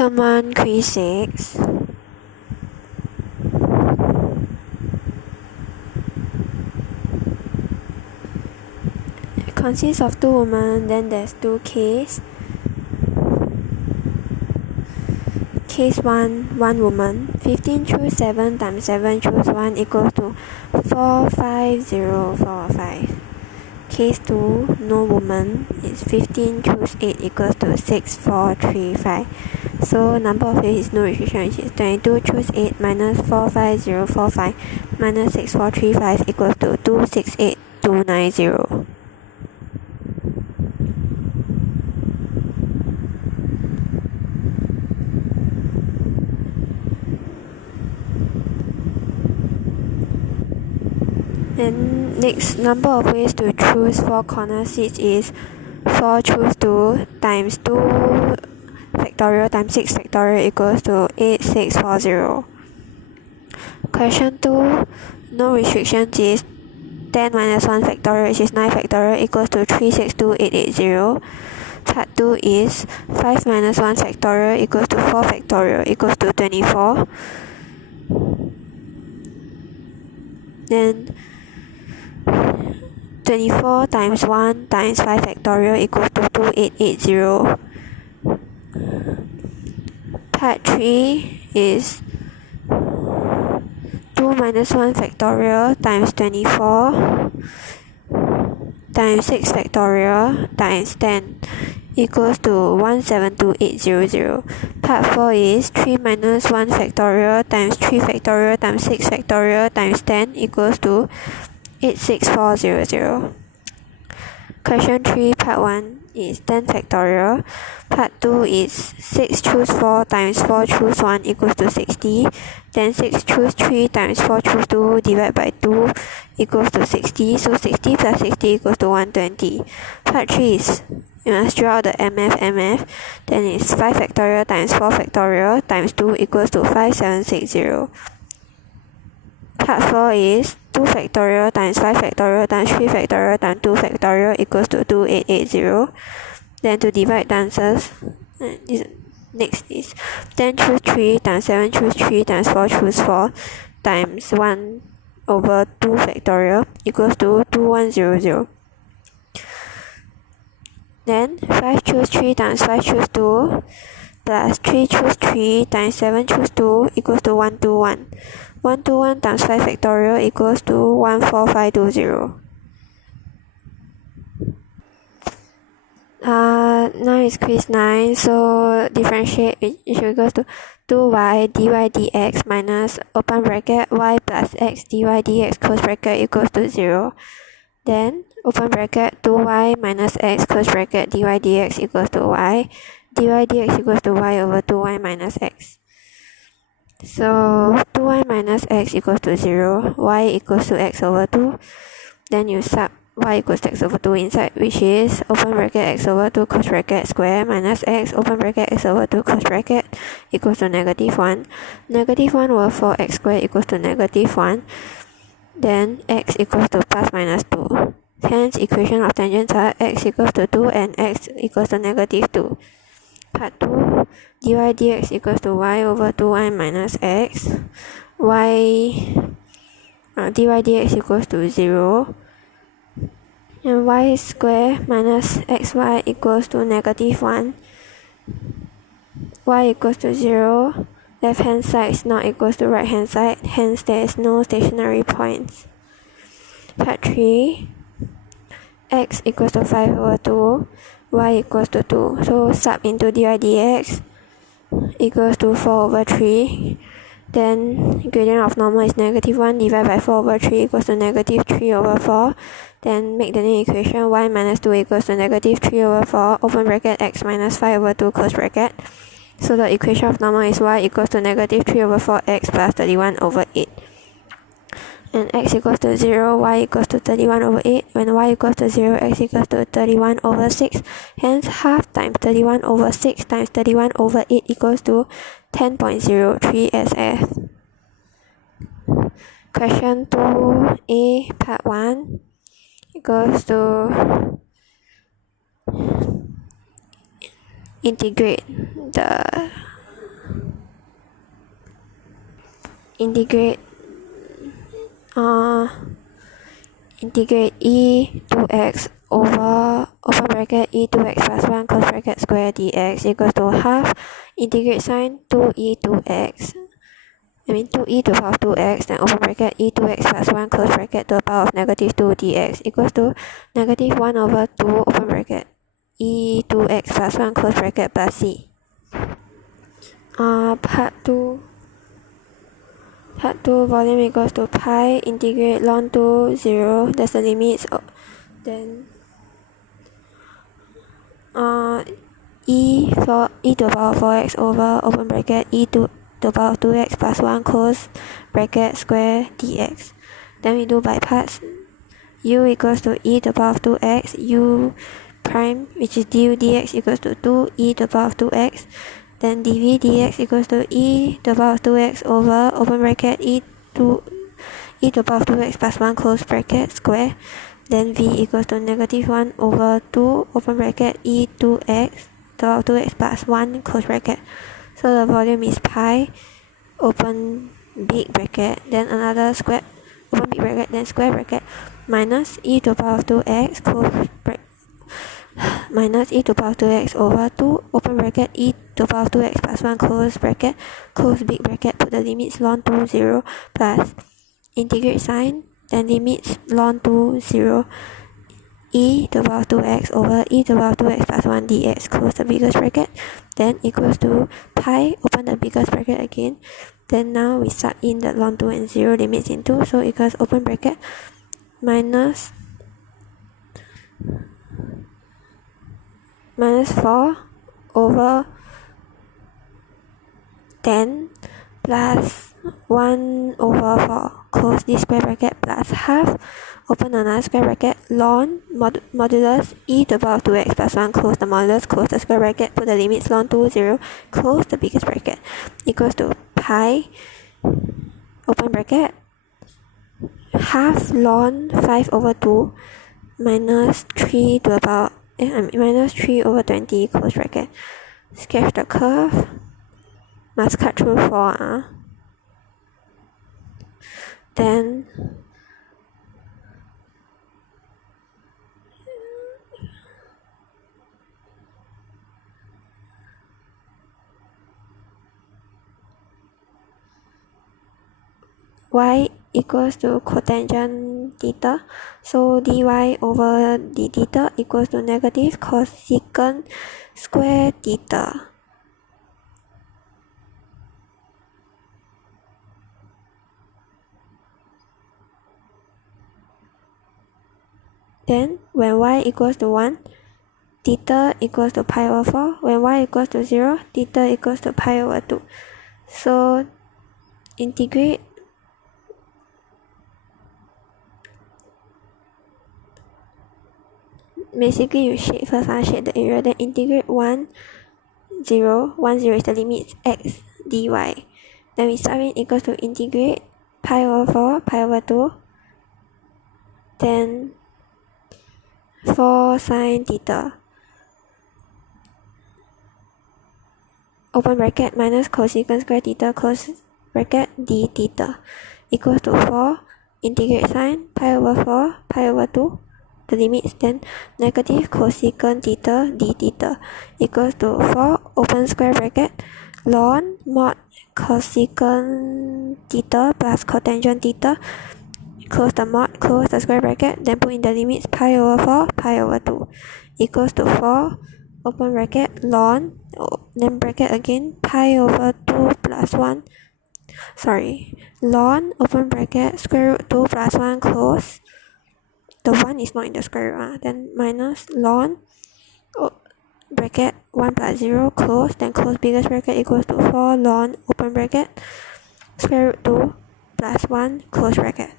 Term 1, quiz 6. It consists of 2 women, then there's 2 Ks. Case 1, 1 woman. 15 choose 7 times 7 choose 1 equals to 45045. Case 2, no woman. It's 15 choose 8 equals to 6435. So number of ways is no restriction, which is 22 choose 8 minus 45045 minus 6435 equals to 268290. Then next, number of ways to choose 4 corner seats is 4 choose 2 times 2 factorial times 6 factorial equals to 8640. Question 2, no restrictions is 10 minus 1 factorial, which is 9 factorial equals to 362880. Part 2 is 5 minus 1 factorial equals to 4 factorial equals to 24. Then 24 times 1 times 5 factorial equals to 2880. Part 3 is 2 minus 1 factorial times 24 times 6 factorial times 10 equals to 172800. Part 4 is 3 minus 1 factorial times 3 factorial times 6 factorial times 10 equals to 86400. Question 3, part 1 is 10 factorial. Part 2 is 6 choose 4 times 4 choose 1 equals to 60. Then 6 choose 3 times 4 choose 2 divided by 2 equals to 60. So 60 plus 60 equals to 120. Part 3 is you must draw out the MF. Then it's 5 factorial times 4 factorial times 2 equals to 5760. Part 4 is 2 factorial times 5 factorial times 3 factorial times 2 factorial equals to 2880. Then to divide the answers, next is 10 choose 3 times 7 choose 3 times 4 choose 4 times 1 over 2 factorial equals to 2100. Then 5 choose 3 times 5 choose 2 plus 3 choose 3 times 7 choose 2 equals to 121. 121 times 5 factorial equals to 14520. Now is quiz 9, so differentiate which equals to 2y dy dx minus open bracket y plus x dy dx close bracket equals to 0. Then open bracket 2y minus x close bracket dy dx equals to y. dy dx equals to y over 2y minus x. So 2y minus x equals to 0, y equals to x over 2. Then you sub y equals to x over 2 inside, which is open bracket x over 2 close bracket square minus x open bracket x over 2 close bracket equals to negative 1. Negative 1 over 4x squared equals to negative 1. Then x equals to plus minus 2. Hence equation of tangents are x equals to 2 and x equals to negative 2. Part 2, dy dx equals to y over 2y minus x. Dy dx equals to 0. And y square minus xy equals to negative 1. Y equals to 0. Left hand side is not equals to right hand side, hence there is no stationary points. Part 3, x equals to 5 over 2, y equals to 2. So sub into dy dx equals to 4 over 3. Then gradient of normal is negative 1 divided by 4 over 3 equals to negative 3 over 4. Then make the new equation y minus 2 equals to negative 3 over 4 open bracket x minus 5 over 2 close bracket. So the equation of normal is y equals to negative 3 over 4x plus 31 over 8. And x equals to 0, y equals to 31 over 8. When y equals to 0, x equals to 31 over 6. Hence half times 31 over 6 times 31 over 8 equals to 10.03 SF. Question 2a part 1 equals to integrate the integrate e2x over open bracket e2x plus 1 close bracket square dx equals to half integrate sign 2e2x 2e to the power of 2x, then open bracket e2x plus 1 close bracket to the power of negative 2 dx equals to negative 1 over 2 open bracket e2x plus 1 close bracket plus c. Part 2 volume equals to pi integrate ln to 0, that's the limits, then e to the power of 4x over open bracket e to the power of 2x plus 1 close bracket square dx. Then we do by parts. U equals to e to the power of 2x, u prime, which is du dx equals to 2e to the power of 2x, then dv dx equals to e to the power of 2x over open bracket e to the power of 2x plus 1 close bracket square, then v equals to negative 1 over 2 open bracket e2x to the power of 2x plus 1 close bracket. So the volume is pi open big bracket, then another square open big bracket, then square bracket, minus e to the power of 2x close bracket minus e to the power of 2x over 2 open bracket e to the power of 2x plus 1 close bracket, close big bracket, put the limits ln to 0 plus integrate sign, then limits ln to 0 e to the power of 2x over e to the power of 2x plus 1 dx, close the biggest bracket, then equals to pi, open the biggest bracket again, then now we sub in the ln 2 and 0 limits into, so equals open bracket minus 4 over 10 plus 1 over 4, close this square bracket, plus half, open another square bracket, ln modulus e to the power of 2x plus 1, close the modulus, close the square bracket, put the limits ln to 0, close the biggest bracket, equals to pi, open bracket, half ln 5 over 2 minus 3 to the power minus 3 over 20, close bracket. Sketch the curve. Must cut through 4. Then y equals to cotangent theta, so dy over d theta equals to negative cosecant square theta. Then when y equals to 1, theta equals to pi over 4. When y equals to 0, theta equals to pi over 2. So integrate basically you shade first, shade the area, then integrate 1, 0, 1, 0 is the limit x dy. Then we sub in equals to integrate pi over 4, pi over 2, then 4 sine theta, open bracket, minus cosecant square theta, close bracket, d theta, equals to 4, integrate sign, pi over 4, pi over 2, the limits, then negative cosecant theta, d theta, equals to 4, open square bracket, ln mod cosecant theta plus cotangent theta, close the mod, close the square bracket, then put in the limits pi over 4, pi over 2, equals to 4, open bracket, ln, then bracket again, pi over 2 plus 1, ln, open bracket, square root 2 plus 1, close, the 1 is not in the square root, then minus ln, bracket, 1 plus 0, close, then close biggest bracket equals to 4 ln, open bracket, square root 2 plus 1, close bracket.